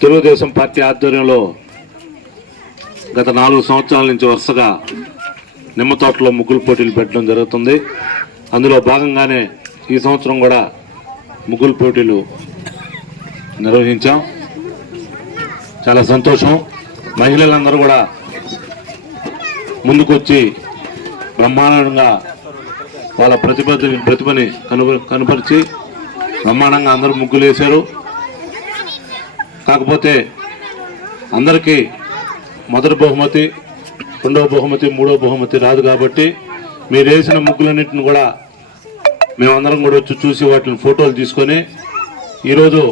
Telugu Desam party ఆధ్వర్యంలో గత 4 సంవత్సరాల నుంచి వరుసగా నిమ్మ తోటలో ముగ్గులు పోటీలు పెట్టడం జరుగుతుంది. అందులో భాగంగానే ఈ సంవత్సరం కూడా ముగ్గులు పోటీలు నిర్వహించాం. చాలా సంతోషం. మహిళలందరూ కూడా ముందుకొచ్చి బ్రహ్మాండంగా వాళ్ళ ప్రతిభని కనపరిచి బ్రహ్మాండంగా అందరూ ముగ్గులు వేశారు. కాకపోతే అందరికీ మొదటి బహుమతి, రెండవ బహుమతి, మూడవ బహుమతి రాదు. కాబట్టి మీరు వేసిన ముగ్గులన్నింటిని కూడా మేమందరం కూడా వచ్చి చూసి వాటిని ఫోటోలు తీసుకొని ఈరోజు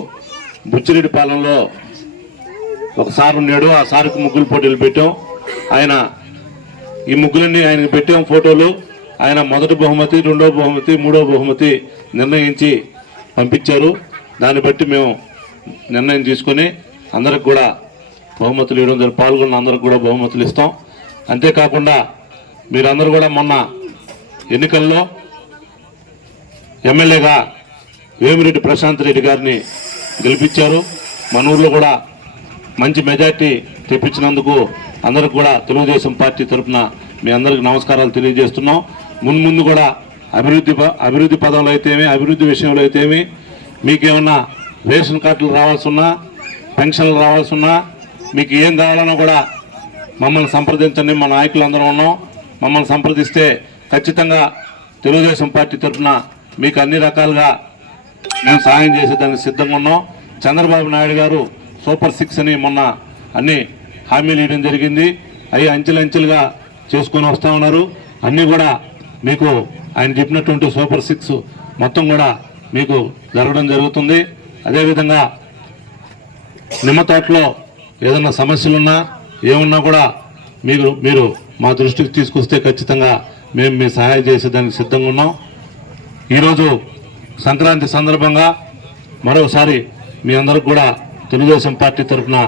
బుచ్చిరెడ్డిపాలెంలో ఒక సార్ ఉన్నాడు. ఆ సార్కి ముగ్గులు పోటీలు పెట్టాం. ఆయన ఈ ముగ్గులన్నీ ఆయనకు పెట్టాం ఫోటోలు. ఆయన మొదటి బహుమతి, రెండవ బహుమతి, మూడవ బహుమతి నిర్ణయించి పంపించారు. దాన్ని బట్టి మేము నిర్ణయం తీసుకొని అందరికి కూడా బహుమతులు ఇవ్వడం, పాల్గొన్న అందరికి కూడా బహుమతులు ఇస్తాం. అంతేకాకుండా మీరందరూ కూడా మొన్న ఎన్నికల్లో ఎమ్మెల్యేగా వేమిరెడ్డి ప్రశాంత్ రెడ్డి గారిని గెలిపించారు. మన ఊర్లో కూడా మంచి మెజార్టీ తెప్పించినందుకు అందరికి కూడా తెలుగుదేశం పార్టీ తరఫున మీ అందరికి నమస్కారాలు తెలియజేస్తున్నాం. ముందు కూడా అభివృద్ధి పదంలో అయితేమి, అభివృద్ధి విషయంలో అయితేమి, మీకేమన్నా రేషన్ కార్డులు రావాల్సి ఉన్నా, పెన్షన్లు రావాల్సి ఉన్నా, మీకు ఏం కావాలన్నా కూడా మమ్మల్ని సంప్రదించండి. మా నాయకులు అందరూ ఉన్నాం. మమ్మల్ని సంప్రదిస్తే ఖచ్చితంగా తెలుగుదేశం పార్టీ తరఫున మీకు అన్ని రకాలుగా మేము సహాయం చేసేదానికి సిద్ధంగా ఉన్నాం. చంద్రబాబు నాయుడు గారు సూపర్ 6 అని మొన్న అన్ని హామీలు ఇవ్వడం జరిగింది. అవి అంచెలంచెలుగా చేసుకొని వస్తూ ఉన్నారు. అన్నీ కూడా మీకు ఆయన చెప్పినటువంటి సూపర్ 6 మొత్తం కూడా మీకు జరగడం జరుగుతుంది. అదేవిధంగా నిమ్మ తోటలో ఏదన్నా సమస్యలున్నా ఏమున్నా కూడా మీరు మా దృష్టికి తీసుకొస్తే ఖచ్చితంగా మేము మీ సహాయం చేసేదానికి సిద్ధంగా ఉన్నాం. ఈరోజు సంక్రాంతి సందర్భంగా మరోసారి మీ అందరికి కూడా తెలుగుదేశం పార్టీ తరఫున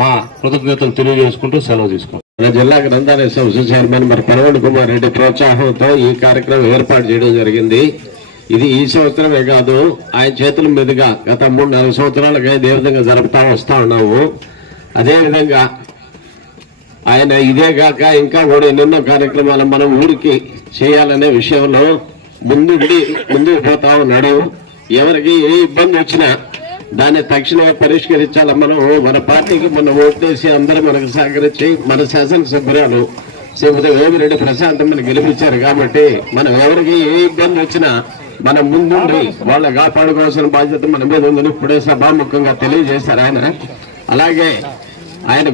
మా కృతజ్ఞతలు తెలియజేసుకుంటూ సెలవు తీసుకుంటాం. జిల్లా గ్రంథాలయ సంస్థ చైర్మన్ మరి పరవణ్ కుమార్ రెడ్డి ప్రోత్సాహంతో ఈ కార్యక్రమం ఏర్పాటు చేయడం జరిగింది. ఇది ఈ సంవత్సరమే కాదు, ఆయన చేతుల మీదుగా గత 3-4 సంవత్సరాలుగా ఇదే విధంగా జరుపుతా వస్తా ఉన్నాము. అదేవిధంగా ఆయన ఇదే కాక ఇంకా కూడా ఎన్నెన్నో కార్యక్రమాలు మనం ఊరికి చేయాలనే విషయంలో ముందుకు పోతా ఉన్నాడు. ఎవరికి ఏ ఇబ్బంది వచ్చినా దాన్ని తక్షణమే పరిష్కరించాలి. మన పార్టీకి మొన్న ఓటేసి అందరూ మనకు సహకరించి మన శాసనసభ్యురాలు శ్రీమతి వేమిరెడ్డి ప్రశాంతమ్మని గెలిపించారు. కాబట్టి మనం ఎవరికి ఏ ఇబ్బంది వచ్చినా మనం ముందుండి వాళ్ళ కాపాడుకోవాల్సిన బాధ్యత మన మీద ఉందని ఇప్పుడే సభాముఖంగా తెలియజేశారు ఆయన. అలాగే ఆయన